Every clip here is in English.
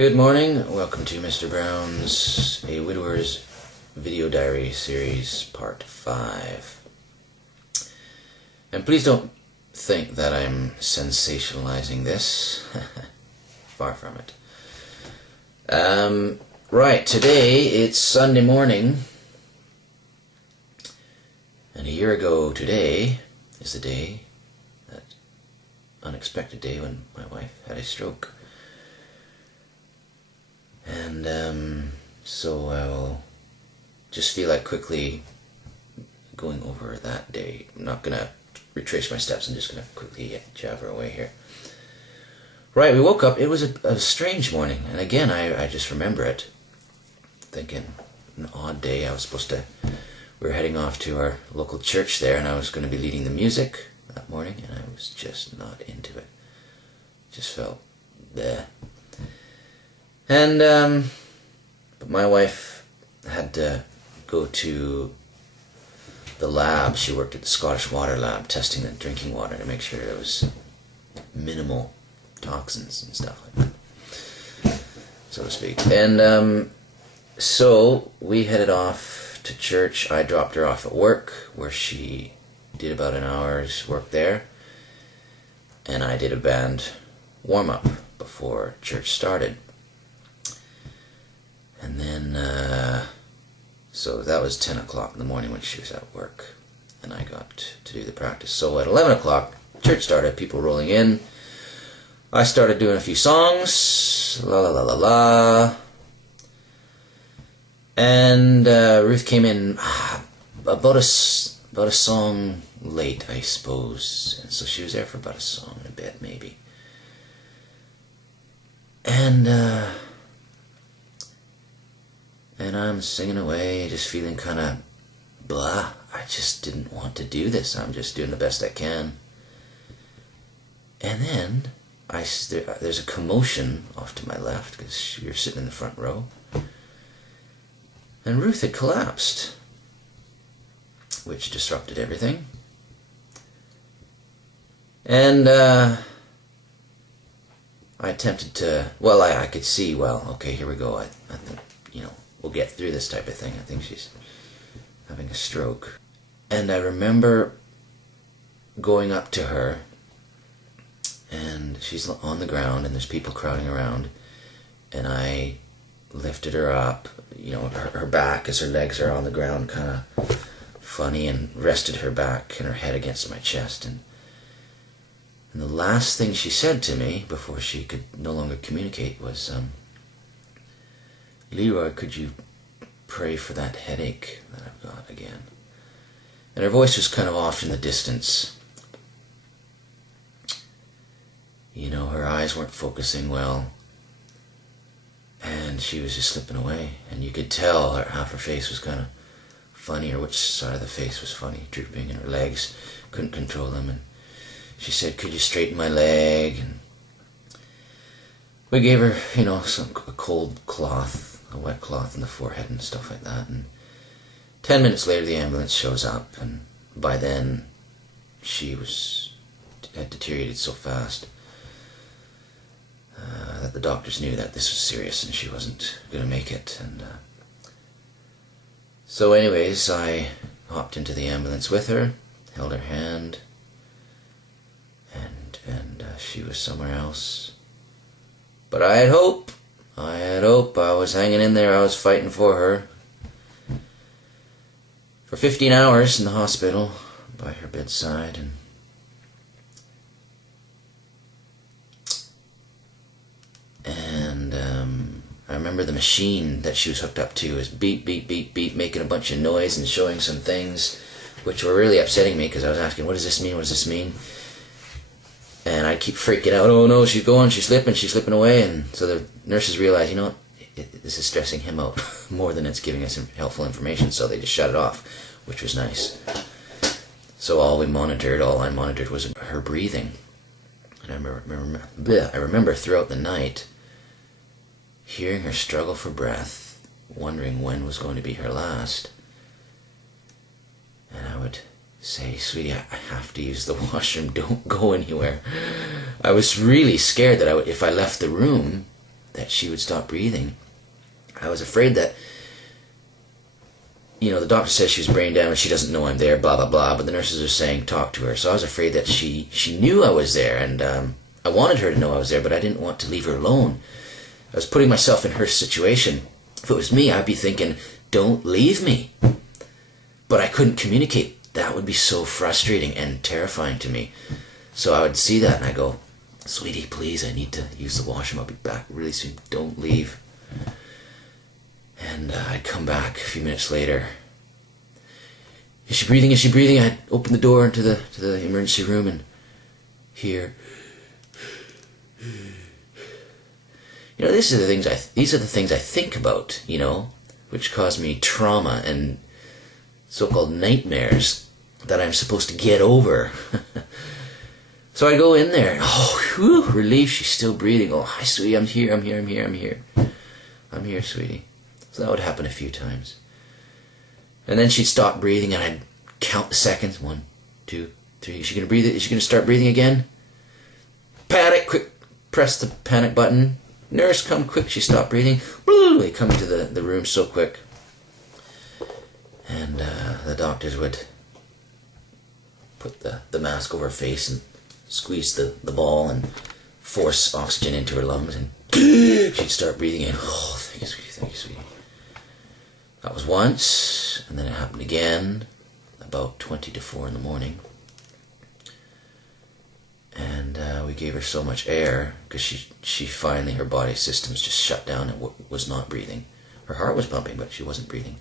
Good morning, welcome to Mr. Brown's A Widower's Video Diary Series Part 5. And please don't think that I'm sensationalizing this. Far from it. Right, today it's Sunday morning, and a year ago today is the day, that unexpected day when my wife had a stroke. And so I'll just feel like quickly going over that day. I'm not going to retrace my steps, I'm just going to quickly jabber away here. Right, we woke up, it was a strange morning, and again I just remember it, thinking, an odd day. We were heading off to our local church there, and I was going to be leading the music that morning, and I was just not into it. Just felt bleh. And, but my wife had to go to the lab. She worked at the Scottish Water Lab, testing the drinking water to make sure there was minimal toxins and stuff like that, so to speak. And so we headed off to church. I dropped her off at work, where she did about an hour's work there, and I did a band warm-up before church started. And then, so that was 10 o'clock in the morning when she was at work, and I got to do the practice. So at 11 o'clock, church started, people rolling in. I started doing a few songs, la la la la la. And Ruth came in about a song late, I suppose. And so she was there for about a song and a bit, maybe. And I'm singing away, just feeling kind of blah. I just didn't want to do this. I'm just doing the best I can. And then there's a commotion off to my left, because we were sitting in the front row. And Ruth had collapsed, which disrupted everything. And I attempted to, well, I could see, well, okay, here we go. I think, we'll get through this type of thing. I think she's having a stroke. And I remember going up to her, and she's on the ground, and there's people crowding around, and I lifted her up, her back, as her legs are on the ground, kind of funny, and rested her back and her head against my chest. And the last thing she said to me, before she could no longer communicate, was, "Leroy, could you pray for that headache that I've got again?" And her voice was kind of off in the distance. Her eyes weren't focusing well, and she was just slipping away. And you could tell half her face was kind of funny, or which side of the face was funny, drooping, and her legs couldn't control them. And she said, "Could you straighten my leg?" And we gave her, a cold cloth, a wet cloth in the forehead and stuff like that. And 10 minutes later the ambulance shows up, and by then she had deteriorated so fast that the doctors knew that this was serious and she wasn't going to make it. And so anyways, I hopped into the ambulance with her, held her hand, and she was somewhere else. But I had hope. I was hanging in there. I was fighting for her. For 15 hours in the hospital by her bedside. And I remember the machine that she was hooked up to was beep, beep, beep, beep, making a bunch of noise and showing some things which were really upsetting me, because I was asking, what does this mean? What does this mean? And I keep freaking out. Oh no, she's slipping away. And so the nurses realized, what, this is stressing him out more than it's giving us helpful information, so they just shut it off, which was nice. So all I monitored was her breathing. And I remember throughout the night hearing her struggle for breath, wondering when was going to be her last. And I would say, "Sweetie, I have to use the washroom, don't go anywhere." I was really scared that if I left the room, that she would stop breathing, I was afraid that, the doctor says she was brain damaged, she doesn't know I'm there, blah, blah, blah, but the nurses are saying, talk to her. So I was afraid that she knew I was there, and I wanted her to know I was there, but I didn't want to leave her alone. I was putting myself in her situation. If it was me, I'd be thinking, don't leave me. But I couldn't communicate. That would be so frustrating and terrifying to me. So I would see that and I go, sweetie, please, I need to use the washroom. I'll be back really soon. Don't leave. And I'd come back a few minutes later. Is she breathing? Is she breathing? I'd open the door into the emergency room and hear. These are the things I think about, which cause me trauma and so-called nightmares that I'm supposed to get over. So I go in there, and relief, she's still breathing. Oh, hi, sweetie, I'm here. I'm here, sweetie. So that would happen a few times. And then she'd stop breathing, and I'd count the seconds. 1, 2, 3. Is she going to breathe? Is she going to start breathing again? Panic, quick, press the panic button. Nurse, come quick, she stopped breathing. They come into the room so quick. And the doctors would put the mask over her face and squeeze the ball and force oxygen into her lungs, and she'd start breathing in. Oh, thank you, sweetie. That was once, and then it happened again, about 20 to 4 in the morning. And we gave her so much air, because she finally, her body systems just shut down and was not breathing. Her heart was pumping, but she wasn't breathing.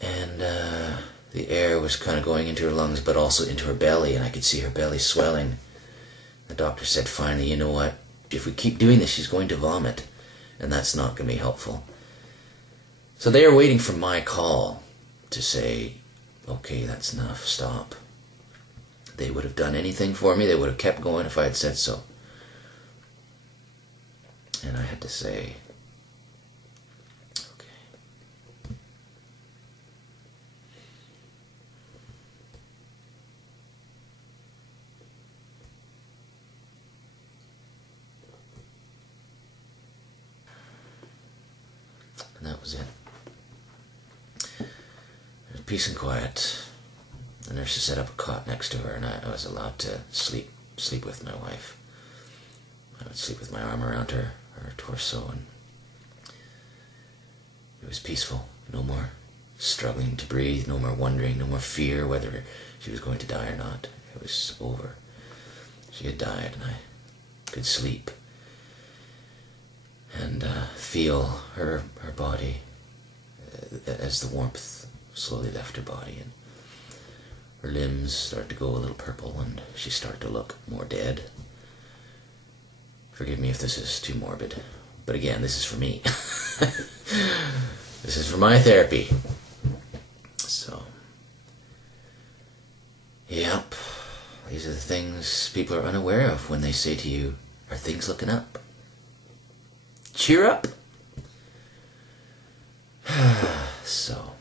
And the air was kind of going into her lungs, but also into her belly, and I could see her belly swelling. The doctor said, finally, you know what? If we keep doing this, she's going to vomit, and that's not going to be helpful. So they are waiting for my call to say, okay, that's enough, stop. They would have done anything for me. They would have kept going if I had said so. And I had to say, okay. And that was it. There was peace and quiet. The nurses set up a cot next to her, and I was allowed to sleep with my wife. I would sleep with my arm around her torso, and it was peaceful. No more struggling to breathe, no more wondering, no more fear whether she was going to die or not. It was over. She had died, and I could sleep and feel her body as the warmth slowly left her body, and her limbs started to go a little purple, and she started to look more dead. Forgive me if this is too morbid, but again, this is for me. This is for my therapy. So, yep, these are the things people are unaware of when they say to you, are things looking up? Cheer up. So,